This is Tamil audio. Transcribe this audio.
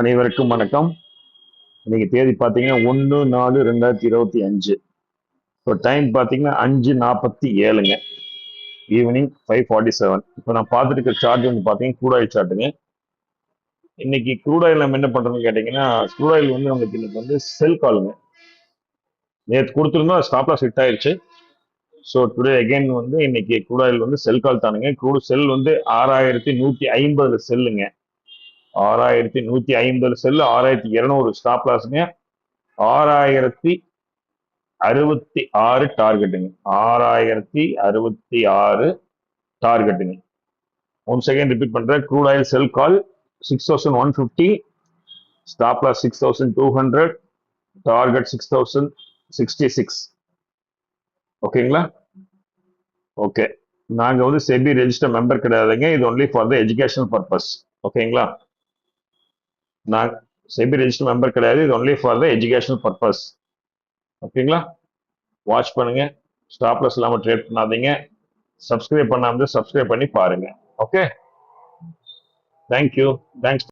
அனைவருக்கும் வணக்கம். இன்னைக்கு தேதி பார்த்தீங்கன்னா 1/4/2025. இப்போ டைம் பார்த்தீங்கன்னா 5:47ங்க, ஈவினிங் 5:47. இப்போ நான் பார்த்துட்டு இருக்க சார்ட் வந்து பார்த்தீங்கன்னா க்ரூட் ஆயில் சார்ட்டுங்க. இன்னைக்கு க்ரூட் ஆயில் நம்ம என்ன பண்றோம்னு கேட்டீங்கன்னா, க்ரூட் ஆயில் வந்து நமக்கு இன்னைக்கு வந்து செல் காலுங்க. நேற்று கொடுத்துருந்தோம், ஸ்டாப் லாஸ் ஹிட் ஆயிருச்சு. ஸோ டுடே அகைன் வந்து இன்னைக்கு க்ரூட் ஆயில் வந்து செல் கால் தானுங்க. க்ரூட் செல் வந்து 6150 செல்லுங்க. 6150 செல்லு, 6200 ஸ்டாப் லாஸ்ங்க, 6066 டார்கெட்டுங்க. 6066 டார்கெட்டுங்க. ஒன் செகண்ட் ரிப்பீட் பண்றேன். Crude oil sell call 6150, stop loss 6200, target 6066. ஓகேங்களா? ஓகே. நாங்க வந்து செபி ரெஜிஸ்டர் மெம்பர் கிடையாதுங்க. இது only for the educational purpose. ஓகேங்களா? நான் செபி ரெஜிஸ்டர் மெம்பர் கிடையாது. இது only for the educational purpose. ஓகேங்களா? வாட்ச் பண்ணுங்க. ஸ்டாப் லாஸ் இல்லாம ட்ரேட் பண்ணாதீங்க. சப்ஸ்கிரைப் பண்ணாம சப்ஸ்கிரைப் பண்ணி பாருங்க. Okay, thank you. தேங்க்ஸ்.